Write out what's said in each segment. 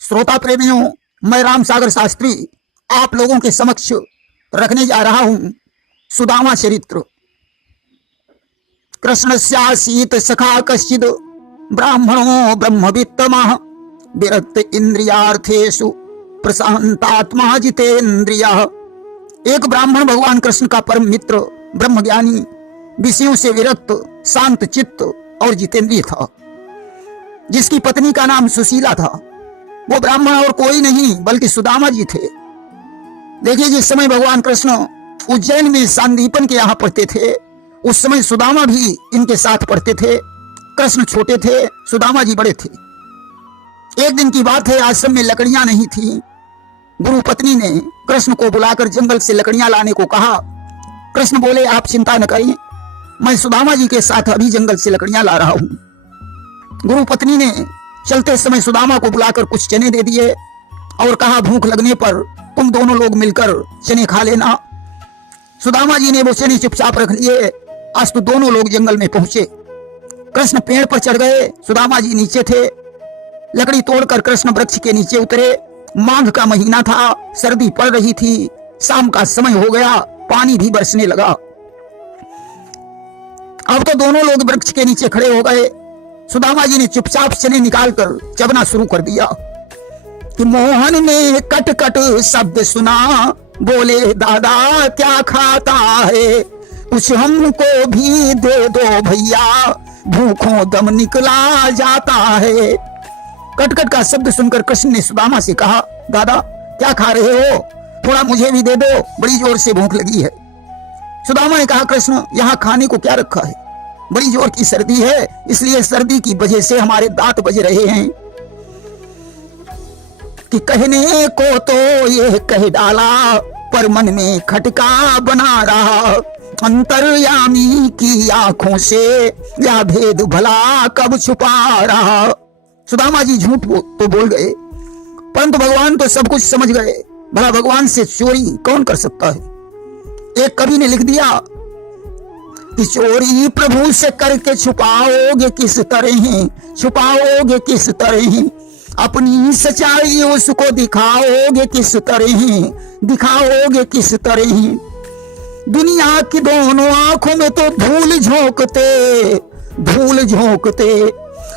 श्रोता प्रेमियों, मैं राम सागर शास्त्री आप लोगों के समक्ष रखने जा रहा हूं सुदामा चरित्र। कृष्णस्यासीत सखा कश्चिद ब्राह्मणो ब्रह्मवित्तमः विरक्त इंद्रियार्थेषु प्रशांतात्मा जितेन्द्रियः। एक ब्राह्मण भगवान कृष्ण का परम मित्र, ब्रह्मज्ञानी, विषयों से विरक्त, शांत चित्त और जितेंद्रिय था, जिसकी पत्नी का नाम सुशीला था। वो ब्राह्मण और कोई नहीं बल्कि सुदामा जी थे। देखिए, जिस समय भगवान कृष्ण उज्जैन में सांदीपन के यहाँ पढ़ते थे, उस समय सुदामा भी इनके साथ पढ़ते थे। कृष्ण छोटे थे, सुदामा जी बड़े थे। एक दिन की बात है, आश्रम में लकड़ियां नहीं थी। गुरु पत्नी ने कृष्ण को बुलाकर जंगल से लकड़ियां लाने को कहा। कृष्ण बोले, आप चिंता न करें, मैं सुदामा जी के साथ अभी जंगल से लकड़ियां ला रहा हूं। गुरु पत्नी ने चलते समय सुदामा को बुलाकर कुछ चने दे दिए और कहा, भूख लगने पर तुम दोनों लोग मिलकर चने खा लेना। सुदामा जी ने वो चने चुपचाप रख लिए। अस्तु दोनों लोग जंगल में पहुंचे। कृष्ण पेड़ पर चढ़ गए, सुदामा जी नीचे थे। लकड़ी तोड़कर कृष्ण वृक्ष के नीचे उतरे। माघ का महीना था, सर्दी पड़ रही थी, शाम का समय हो गया, पानी भी बरसने लगा। अब तो दोनों लोग वृक्ष के नीचे खड़े हो गए। सुदामा जी ने चुपचाप चने निकालकर चबना शुरू कर दिया कि मोहन ने कट कट शब्द सुना, बोले दादा क्या खाता है, कुछ हमको भी दे दो भैया, भूखों दम निकला जाता है। कटकट का शब्द सुनकर कृष्ण ने सुदामा से कहा, दादा क्या खा रहे हो, थोड़ा मुझे भी दे दो, बड़ी जोर से भूख लगी है। सुदामा ने कहा, कृष्ण यहाँ खाने को क्या रखा है, बड़ी जोर की सर्दी है, इसलिए सर्दी की वजह से हमारे दांत बज रहे हैं। कि कहने को तो ये कह डाला, पर मन में खटका बना रहा, अंतर्यामी की आंखों से या भेद भला कब छुपा रहा। सुदामा जी झूठ तो बोल गए, परंतु भगवान तो सब कुछ समझ गए। भला भगवान से चोरी कौन कर सकता है। एक कवि ने लिख दिया कि चोरी प्रभु से करके छुपाओगे किस तरह, छुपाओगे किस तरह, अपनी सच्चाई उसको दिखाओगे किस तरह, दिखाओगे किस तरह। दुनिया की दोनों आंखों में तो धूल झोंकते, धूल झोंकते,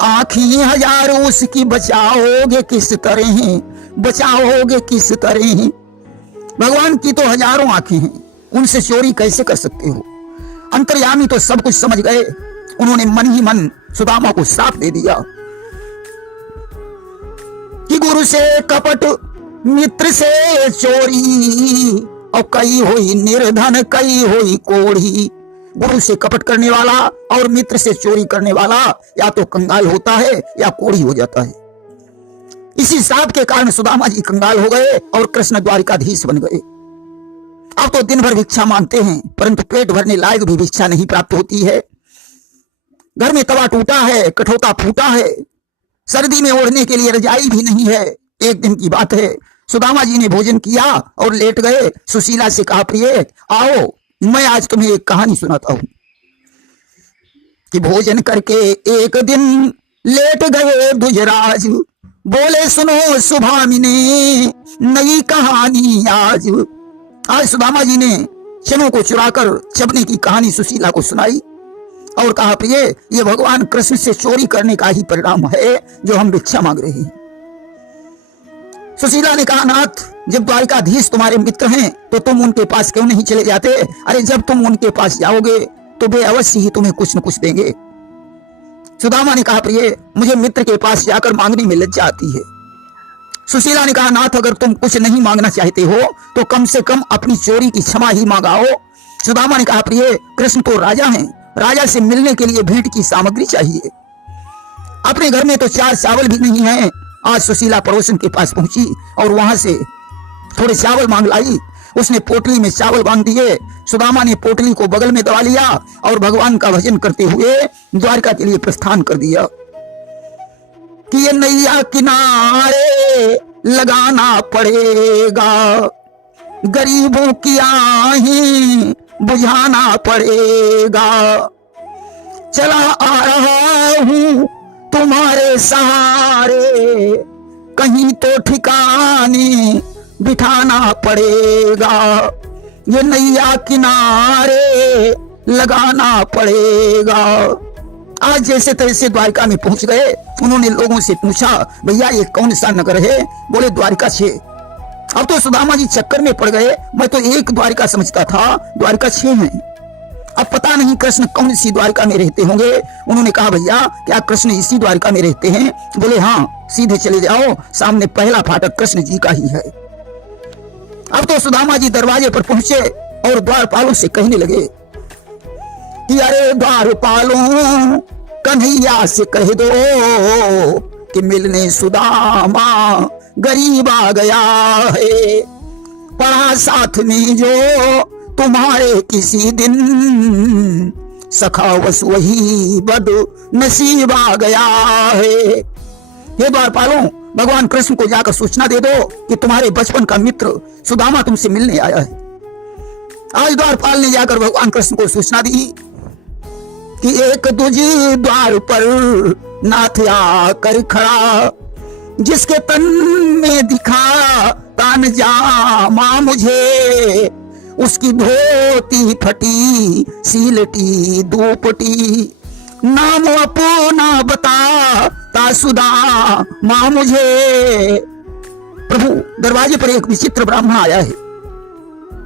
आँखें हजार उसकी बचाओगे किस तरह, बचाओगे किस तरह। भगवान की तो हजारों आंखें हैं, उनसे चोरी कैसे कर सकते हो। अंतर्यामी तो सब कुछ समझ गए। उन्होंने मन ही मन सुदामा को श्राप दे दिया कि गुरु से कपट, मित्र से चोरी, और कई हुई निर्धन कई हुई कोढ़ी। गुरु से कपट करने वाला और मित्र से चोरी करने वाला या तो कंगाल होता है या कोढ़ी हो जाता है। इसी श्राप के कारण सुदामा जी कंगाल हो गए और कृष्ण द्वारिकाधीश बन गए। अब तो दिन भर भिक्षा मांगते हैं, परंतु पेट भरने लायक भी भिक्षा नहीं प्राप्त होती है। घर में तवा टूटा है, कठौता फूटा है, सर्दी में ओढ़ने के लिए रजाई भी नहीं है। एक दिन की बात है, सुदामा जी ने भोजन किया और लेट गए। सुशीला से कहा, प्रिय आओ, मैं आज तुम्हें एक कहानी सुनाता हूं। कि भोजन करके एक दिन लेट गए दुजराज, बोले सुनो सुभामिनी नई कहानी आज। आज सुदामा जी ने चनों को चुराकर चबने की कहानी सुशीला को सुनाई और कहा, प्रिय ये भगवान कृष्ण से चोरी करने का ही परिणाम है जो हम भिक्षा मांग रहे हैं। सुशीला ने कहा, नाथ जब द्वारिकाधीश तुम्हारे मित्र हैं तो तुम उनके पास क्यों नहीं चले जाते। अरे जब तुम उनके पास जाओगे तो वे अवश्य ही तुम्हें कुछ न कुछ देंगे। सुदामा ने कहा, प्रिय मुझे मित्र के पास जाकर मांगने में लज्जा आती है। सुशीला ने कहा, नाथ अगर तुम कुछ नहीं मांगना चाहते हो तो कम से कम अपनी चोरी की क्षमा ही मांगाओ। सुदामा ने कहा, प्रिय कृष्ण तो राजा हैं, राजा से मिलने के लिए भेंट की सामग्री चाहिए। अपने घर में तो 4 चावल भी नहीं है। आज सुशीला पड़ोसन के पास पहुंची और वहां से थोड़े चावल मांग लाई। उसने पोटली में चावल बांध दिए। सुदामा ने पोटली को बगल में दबा लिया और भगवान का भजन करते हुए द्वारका के लिए प्रस्थान कर दिया। कि ये नैया किनारे लगाना पड़ेगा, गरीबों की आहें बुझाना पड़ेगा, चला आ रहा हूं तुम्हारे सहारे, कहीं तो ठिकाने बिठाना पड़ेगा, ये नैया किनारे लगाना पड़ेगा। आज जैसे तैसे द्वारिका में पहुंच गए। उन्होंने लोगों से पूछा, भैया ये कौन सा नगर है? बोले द्वारिका 6। अब तो सुदामा जी चक्कर में पड़ गए, मैं तो एक द्वारिका समझता था, द्वारिका 6 है। अब पता नहीं कृष्ण कौन सी द्वारिका में रहते होंगे। उन्होंने कहा, भैया क्या कृष्ण इसी द्वारिका में रहते हैं? बोले हाँ, सीधे चले जाओ, सामने पहला फाटक कृष्ण जी का ही है। अब तो सुदामा जी दरवाजे पर पहुंचे और द्वारपालों से कहने लगे कि अरे द्वारपालों, कन्हैया से कह दो कि मिलने सुदामा गरीब आ गया है, पढ़ा साथ में जो तुम्हारे किसी दिन, सखा बस वही बद नसीब आ गया है। हे द्वारपालों, भगवान कृष्ण को जाकर सूचना दे दो कि तुम्हारे बचपन का मित्र सुदामा तुमसे मिलने आया है। आज द्वारपाल ने जाकर भगवान कृष्ण को सूचना दी कि एक दूजे द्वार पर नाथ आकर खड़ा, जिसके तन में दिखा तान जामा मुझे, उसकी धोती फटी सीलटी दुपटी, नाम अपना बता ता सुदामा मुझे। प्रभु, दरवाजे पर एक विचित्र ब्राह्मण आया है,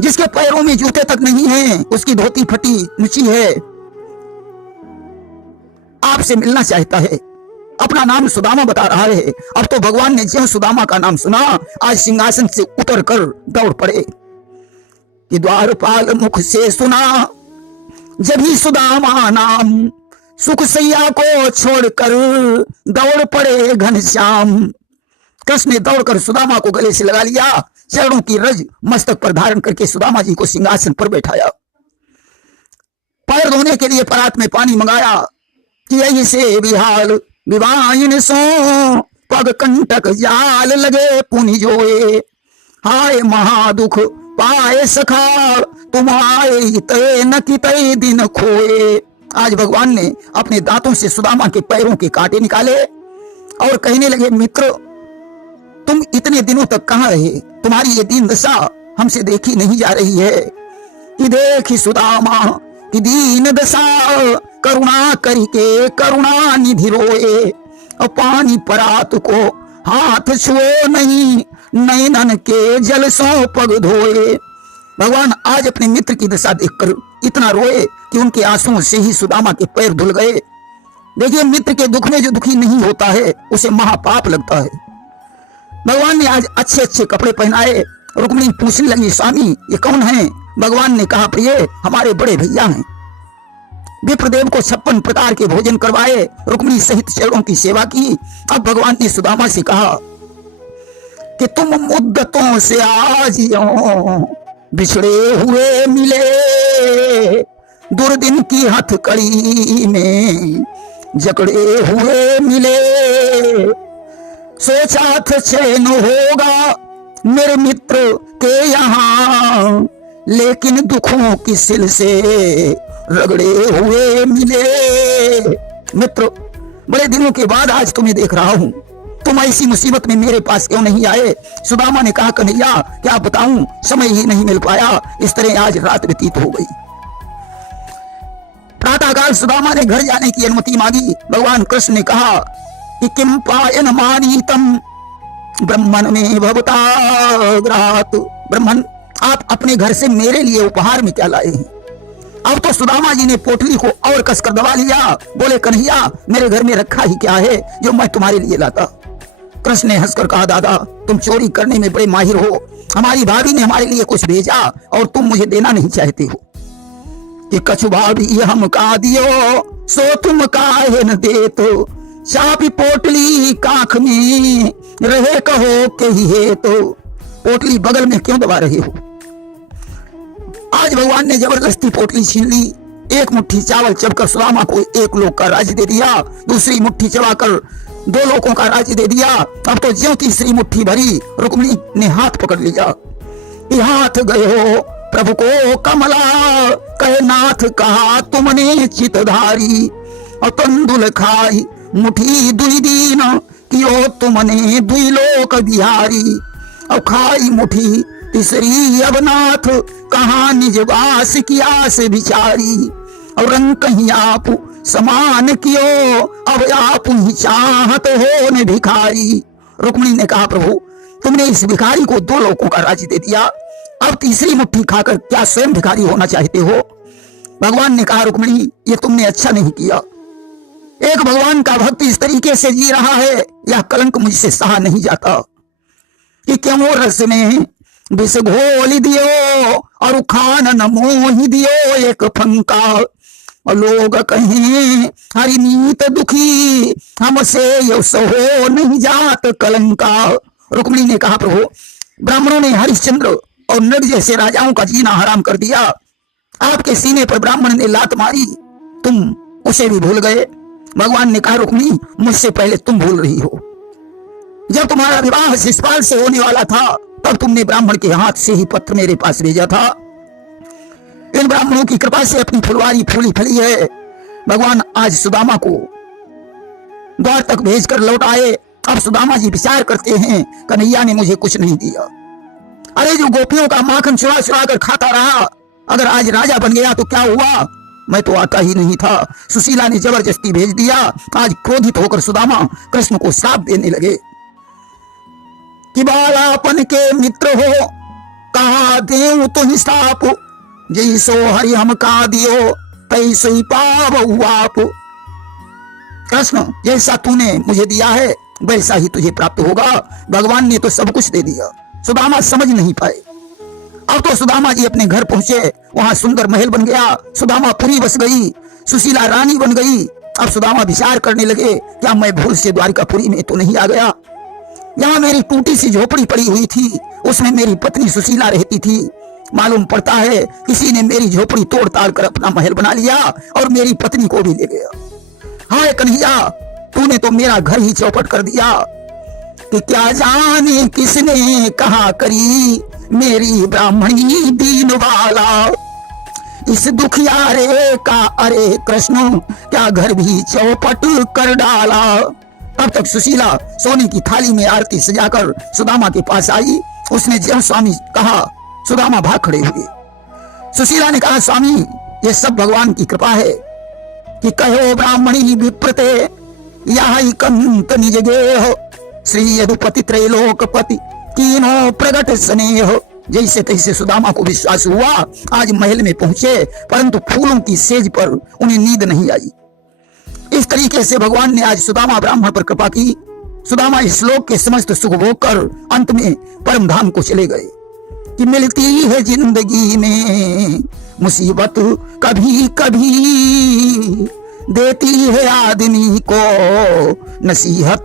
जिसके पैरों में जूते तक नहीं है, उसकी धोती फटी नुची है, आपसे मिलना चाहता है, अपना नाम सुदामा बता रहा है। अब तो भगवान ने ज्यों सुदामा का नाम सुना, आज सिंहासन से उतर कर दौड़ पड़े कि द्वारपाल मुख से सुना जब ही सुदामा नाम, सुख सैया को छोड़कर दौड़ पड़े घनश्याम। कृष्ण ने दौड़कर सुदामा को गले से लगा लिया, चरणों की रज मस्तक पर धारण करके सुदामा जी को सिंहासन पर बैठाया, पैर धोने के लिए परात में पानी मंगाया कि ऐसे बिहाल विवाहिन सो, पग कंटक जाल लगे पुनि जोए, हाय महादुख पाए सखा तुम आए तय न कि तय दिन खोए। आज भगवान ने अपने दांतों से सुदामा के पैरों के कांटे निकाले और कहने लगे, मित्र तुम इतने दिनों तक कहां रहे? तुम्हारी ये दीन दशा हमसे देखी नहीं जा रही है कि देखी सुदामा की दीन दशा, करुणा करके करुणा निधि रोए, और पानी परात को हाथ छुओ नहीं, नैनन के जल सो पग धोए। भगवान आज अपने मित्र की दशा देखकर इतना रोए कि उनके आंसुओं से ही सुदामा के पैर धुल गए। देखिए, मित्र के दुख में जो दुखी नहीं होता है उसे महापाप लगता है। भगवान ने आज अच्छे अच्छे कपड़े पहनाए। रुक्मिणी पूछने लगी, स्वामी ये कौन है? भगवान ने कहा, प्रिय हमारे बड़े भैया हैं। विप्रदेव को 56 प्रकार के भोजन करवाए, रुक्मिणी सहित चरणों की सेवा की। अब भगवान ने सुदामा से कहा कि तुम मुद्दतों से आज बिछड़े हुए मिले, दुर्दिन की हथकड़ी में जकड़े हुए मिले, सोचा था चैन होगा मेरे मित्र के यहाँ, लेकिन दुखों की सिल से रगड़े हुए मिले। मित्र, बड़े दिनों के बाद आज तुम्हें देख रहा हूं, तुम ऐसी मुसीबत में मेरे पास क्यों नहीं आए? सुदामा ने कहा, कन्हैया क्या बताऊं, समय ही नहीं मिल पाया, इस तरह आज रात व्यतीत हो गई। प्रातःकाल सुदामा ने घर जाने की अनुमति मांगी। भगवान कृष्ण ने कहा कि किम पायन मानीतम ब्रह्मन में भवता ग्रात। ब्रह्मन, आप अपने घर से मेरे लिए उपहार में क्या लाए हैं? अब तो सुदामा जी ने पोटली को और कसकर दबा लिया। बोले, कन्हैया मेरे घर में रखा ही क्या है जो मैं तुम्हारे लिए लाता? कृष्ण ने हंसकर कहा, दादा तुम चोरी करने में बड़े माहिर हो, हमारी भाभी ने हमारे लिए कुछ भेजा और तुम मुझे देना नहीं चाहते हो कि कछु भाभी हम का दियो सो तुम काहे न दे, तो चापी पोटली काख में रहे कहो के ही है, तो पोटली बगल में क्यों दबा रहे हो? आज भगवान ने जबरदस्ती पोटली छीन ली। एक मुट्ठी चावल चबकर सुदामा को 1 लोक का राज्य दे दिया, दूसरी मुट्ठी चबाकर 2 लोकों का राज्य दे दिया। अब तो ज्यों तीसरी मुट्ठी भरी, रुक्मिणी ने हाथ पकड़ लिया। हाथ गयो प्रभु को कमला, कहे नाथ कहा तुमने चितधारी, और तंदुल खाई मुठी दुई दीन कियो तुमने दुई लोक बिहारी। अब खाई मुठी तीसरी अब नाथ, कहाँ निज वास की आस बिचारी। और रंग कहीं आप समान कियो, अब आप ही चाहत हो न भिखारी। रुक्मिणी ने कहा प्रभु तुमने इस भिखारी को 2 लोकों का राज्य दे दिया, अब तीसरी मुट्ठी खाकर क्या स्वयं भिखारी होना चाहते हो। भगवान ने कहा रुक्मिणी ये तुमने अच्छा नहीं किया। एक भगवान का भक्त इस तरीके से जी रहा है, यह कलंक मुझसे सहा नहीं जाता कि क्यों रस में विष घोल दियो, और खान न मोहि दियो एक फंका। और लोग कहें हरि नीत दुखी, हमसे यो सहो नहीं जात कलंका। रुक्मिणी ने कहा प्रभु ब्राह्मणों ने हरिश्चंद्र और नर जैसे राजाओं का जीना हराम कर दिया। आपके सीने पर ब्राह्मण ने लात मारी, तुम उसे भी भूल गए। भगवान ने कहा रुक्मिणी मुझसे पहले तुम भूल रही हो। जब तुम्हारा विवाह शिशुपाल से होने वाला था तब तुमने ब्राह्मण के हाथ से ही पत्र मेरे पास भेजा था। इन ब्राह्मणों की कृपा से अपनी फुलवारी फूली फली है। भगवान आज सुदामा को द्वार तक भेजकर लौट आए। अब सुदामा जी विचार करते हैं कन्हैया ने मुझे कुछ नहीं दिया। अरे जो गोपियों का माखन चुरा चुरा कर खाता रहा, अगर आज राजा बन गया तो क्या हुआ। मैं तो आता ही नहीं था, सुशीला ने जबरदस्ती भेज दिया। आज क्रोधित होकर सुदामा कृष्ण को श्राप देने लगे कि बालापन के मित्र हो, कहा देव तुहि श्राप। जैसो हरि हम का दियो, तैसो ही पावऊ आप। कृष्ण जैसा तूने मुझे दिया है वैसा ही तुझे प्राप्त होगा। भगवान ने तो सब कुछ दे दिया, सुदामा समझ नहीं पाए। अब तो सुदामा जी अपने घर पहुंचे, वहां सुंदर महल बन गया, सुदामा पुरी बस गई, सुशीला रानी बन गई। अब सुदामा विचार करने लगे क्या मैं भूल से द्वारिकापुरी में तो नहीं आ गया। यहाँ मेरी टूटी सी झोपड़ी पड़ी हुई थी, उसमें मेरी पत्नी सुशीला रहती थी। मालूम पड़ता है किसी ने मेरी झोपड़ी तोड़ ताड़ कर अपना महल बना लिया और मेरी पत्नी को भी ले गया। हाय कन्हैया तूने तो मेरा घर ही चौपट कर दिया कि क्या जाने किसने कहा करी, मेरी ब्राह्मणी दीन वाला। इस दुखियारे का अरे कृष्ण क्या घर भी चौपट कर डाला। तब तक सुशीला सोने की थाली में आरती सजाकर सुदामा के पास आई। उसने जब स्वामी कहा सुदामा भाग खड़े हुए। सुशीला ने कहा स्वामी ये सब भगवान की कृपा है कि कहो ब्राह्मणी विप्रते यही कंत निज गेह, श्री यदुपति त्रैलोकपति तीनों प्रगट स्नेह। जैसे तैसे सुदामा को विश्वास हुआ, आज महल में पहुंचे, परंतु फूलों की सेज पर उन्हें नींद नहीं आई। इस तरीके से भगवान ने आज सुदामा ब्राह्मण पर कृपा की। सुदामा इस लोक के समस्त सुख भोग कर अंत में परम धाम को चले गए। कि मिलती है जिंदगी में मुसीबत कभी कभी, देती है आदमी को नसीहत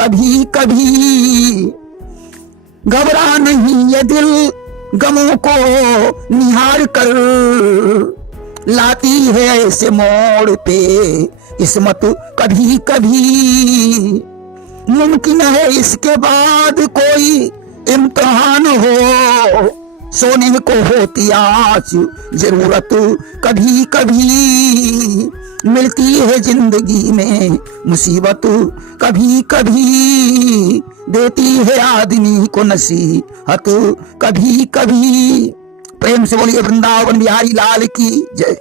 कभी कभी। घबरा नहीं ये दिल गमों को निहार कर, लाती है ऐसे मोड़ पे किस्मत कभी कभी। मुमकिन है इसके बाद कोई इम्तिहान हो, सोने को होती आज जरूरत कभी कभी। मिलती है जिंदगी में मुसीबत कभी कभी, देती है आदमी को नसीहत कभी कभी। प्रेम से बोलिए वृंदावन बिहारी लाल की जय।